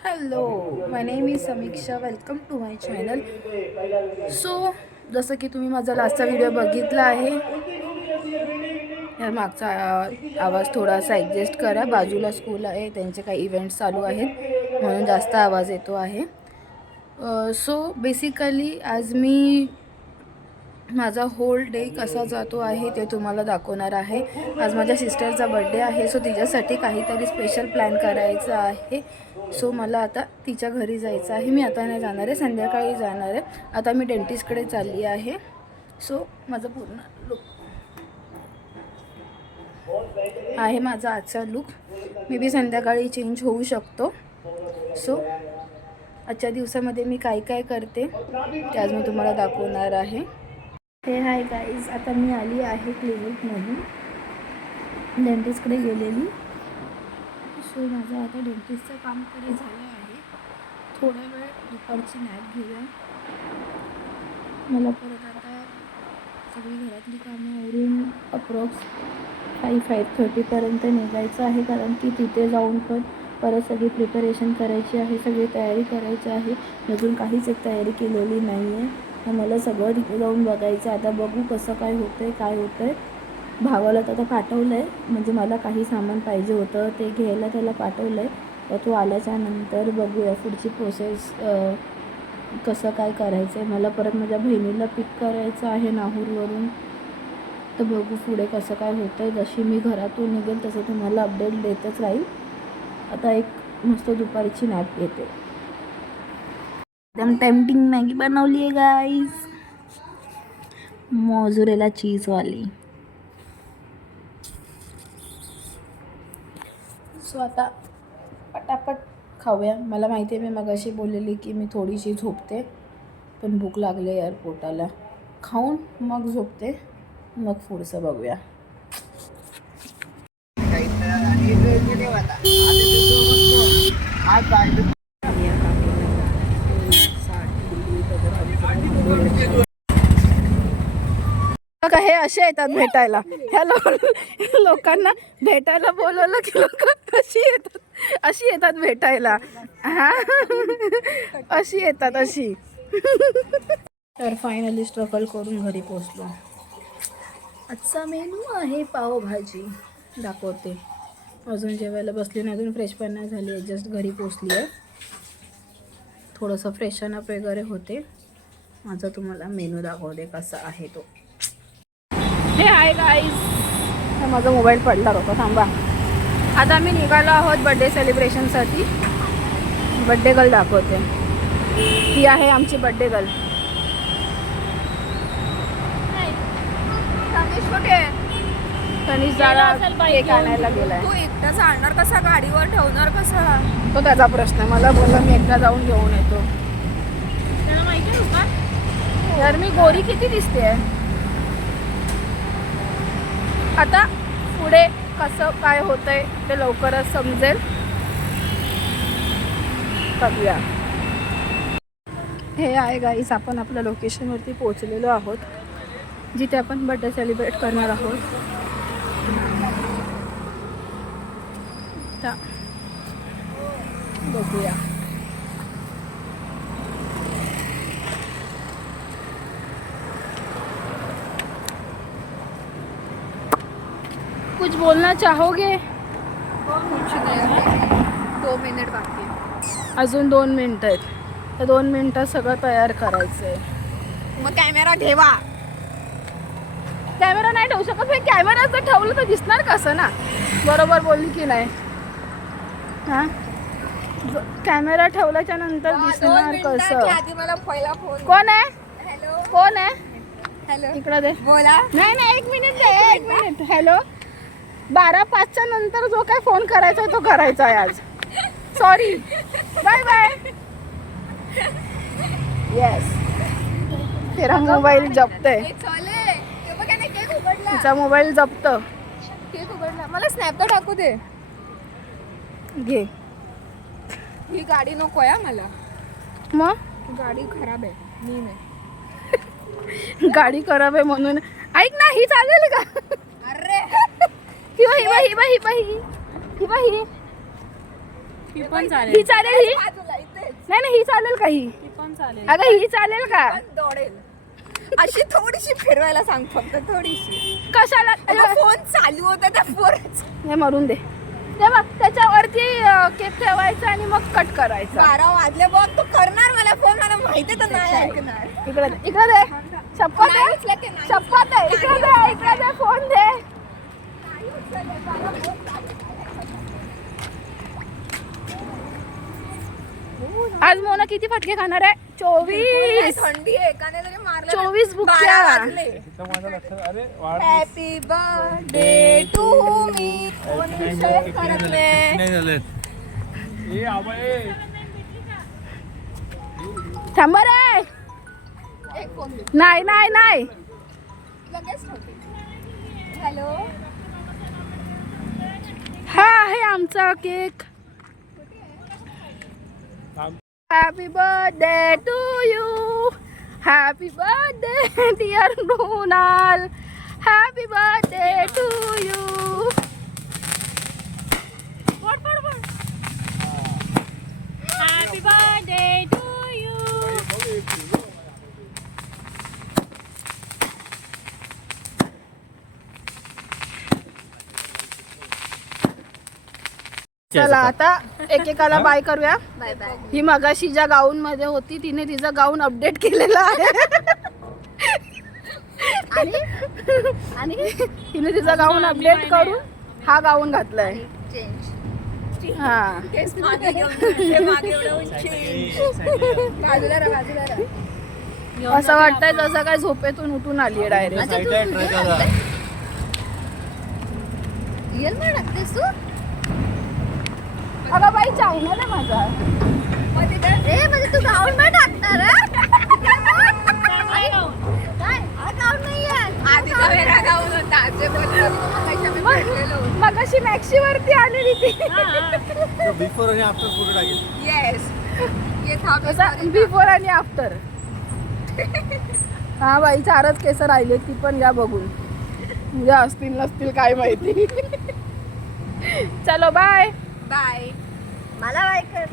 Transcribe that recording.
Hello, my name is Samiksha. Welcome to my channel. So जसं की तुम्ही माझा लास्टचा व्हिडिओ बघितला आहे, या मागचा आवाज थोडासा ॲडजस्ट करा. बाजूला स्कूल आहे, त्यांचे काही इव्हेंट्स चालू आहेत म्हणून जास्त आवाज येतो आहे. सो बेसिकली आज मी माझा होल डे कसा जातो आहे ते तुम्हाला दाखवणार आहे. आज माझ्या सिस्टरचा बड्डे आहे, सो तिच्यासाठी काहीतरी स्पेशल प्लॅन करायचं आहे. सो मला आता तिच्या घरी जायचं आहे. मी आता नाही जाणार आहे, संध्याकाळी जाणार आहे. आता मी डेंटिस्टकडे चालली आहे. सो माझं पूर्ण लुक आहे, माझा आजचा लुक. मे बी संध्याकाळी चेंज होऊ शकतो. सो आजच्या दिवसामध्ये मी काय काय करते ते आज मी तुम्हाला दाखवणार आहे. हे हाय गाईज, आता मी आली आहे क्लिनिकमधून, डेंटिस्टकडे गेलेली. सो माझं आता डेंटिस्टचं काम तरी झालं आहे. थोडा वेळ दुपारची नॅप घेऊया. मला परत आता सगळी घरातली कामं आवरून अप्रॉक्स 5:30पर्यंत निघायचं आहे, कारण की तिथे जाऊन पण परत सगळी प्रिपरेशन करायची आहे, सगळी तयारी करायची आहे. अजून काहीच एक तयारी केलेली नाही आहे, तर मला सगळं तिथे जाऊन बघायचं. आता बघू कसं काय होतं आहे, काय होतं आहे. भावाला तर आता पाठवलं आहे, म्हणजे मला काही सामान पाहिजे होतं ते घ्यायला त्याला पाठवलं आहे. तर तो आल्याच्या नंतर बघूया पुढची प्रोसेस कसं काय करायचं आहे. मला परत माझ्या बहिणीला पिक करायचं आहे नाहूरवरून, तर बघू पुढे कसं काय होतं आहे. जशी मी घरातून निघेल तसं तुम्हाला अपडेट देतच राहील. आता एक मस्त दुपारची नॅप येते. एकदम टेम्पटिंग मॅगी बनवली आहे गाईज, मोझरेला चीजवाली. सो आता पटापट खाऊया. मला माहिती आहे, मी मगाशी बोललेली की मी थोडीशी झोपते, पण भूक लागली यार पोटाला. खाऊन मग झोपते, मग पुढचं बघूया. बघा, हे असे येतात भेटायला. ह्या लोकांना भेटायला बोलवलं की लोक अशी येतात भेटायला. हा, अशी येतात अशी. तर फायनली स्ट्रगल करून घरी पोचलो. आजचा मेनू आहे पावभाजी. दाखवते. अजून जेवायला बसली नाही, अजून फ्रेश पण नाही झाली आहे, जस्ट घरी पोचली आहे. थोडंसं फ्रेशन अप वगैरे होते. माझा तुम्हाला मेनू दाखवते कसा आहे तो. हे हाय गाईज, माझा मोबाईल पडला होता, थांबा. आता आम्ही निघालो आहोत बड्डे सेलिब्रेशनसाठी. बड्डे गर्ल दाखवते. ही आहे आमची बड्डे गर्ल. तनिष जागा केक आणायला गेलाय. तू एकटा जाणार कसा, गाडीवर ठेवणार कसा, तो त्याचा प्रश्न. मला बोलला मी एकटा जाऊन घेऊन येतो. त्याला माहिती आहे का यार मी गोरी किती दिसते. आता पुढे कसं काय होतंय ते लवकरच समजेल, बघूया. हे आहे गाईस, आपण आपल्या लोकेशनवरती पोहोचलेलो आहोत, जिथे आपण बर्थडे सेलिब्रेट करणार आहोत. आता बघूया. कुछ बोलना चाहोगे? कुछ नाही, 2 मिनिट बाकी आहे. अजून 2 मिनटं आहेत. तर 2 मिनटात सगळं तयार करायचं आहे. मग कॅमेरा ठेवा. कॅमेरा नाही ठेवू शकत. कॅमेरा जर ठेवलं तर दिसणार कसं ना. बरोबर बोलली की नाही? हां, कॅमेरा ठेवल्याच्या नंतर दिसणार कसं? आधी मला पहिला फोन. कोण आहे? हॅलो. कोण आहे? हॅलो, इकडं दे. बोला. नाही 1 मिनिट दे, 1 मिनिट. हॅलो. 12:05च्या नंतर जो काय फोन करायचा तो करायचा आहे आज. Sorry, bye bye. येस, तेरा मोबाईल जप्त आहे. केक उघडला. तिचा मोबाईल जप्त. केक उघडला. मला स्नॅप तर टाकू दे. घे. ही गाडी नको आहे मला. मग गाडी खराब आहे, मी नाही. गाडी खराब आहे म्हणून ऐक ना, ही चालेल का? अरे ही बाई, ही बाई, ही बाई, ही बाई. ती पण ही चालेल, चालेल ही बाजूला इथेच नाही नाही ही चालेल का ही ती पण चालेल. अगं ही चालेल का पण दौडेल अशी थोडीशी फिरवायला सांग फक्त थोडीशी कशाला फोन चालू होता त्या फोनच हे मरून दे ते बघ त्याच्यावरती केक ठेवायचा आणि मग कट करायचा 12 वाजले बघ तू करणार मला फोन मला माहिती तर नाही ऐकणार इकडे दे शपथ नाही आहे उचलत ते नाही. शपथ आहे इकडे दे फोन दे आज मोना किती फटके खाणार आहे 24 थंडी आहे एकाने जरी मारलं 24 बुक्क्या. हॅपी बर्थडे टू मी थांब रे एक फोन दे नाही नाही नाही लगेच ठेवते हॅलो हा आहे आमचा cake happy birthday to you happy birthday dear Mrinal happy birthday to you happy birthday to you. चला आता एकेकाला बाय करूया बाय बाय ही मगाशी ज्या गाऊन मध्ये होती तिने तिचा गाऊन अपडेट केलेला आहे आणि तिने तिचा गाऊन अपडेट करून हा गाऊन घातलाय चेंज हा केस मागे घेऊन मागे एवढं बाजूला राहा बाजूला राहा असं वाटतंय जसं काय झोपेतून उठून आली डायरेक्ट रिअल मध्ये टाकतेस तू अगं बाई चायना आहे माझा ए म्हणजे तू गाऊन पण टाकणार गाऊन नाही आधीचा वेगळा गाऊन होता जे मगाशी मॅक्सी वरती आलेली ती बिफोर आणि आफ्टर फोटो टाकेल. येस ये था बिफोर आणि आफ्टर हा बाई 4च केस राहिले ती पण घ्या बघून उद्या असतील नसतील काय माहिती चलो बाय बाय मला बाय कर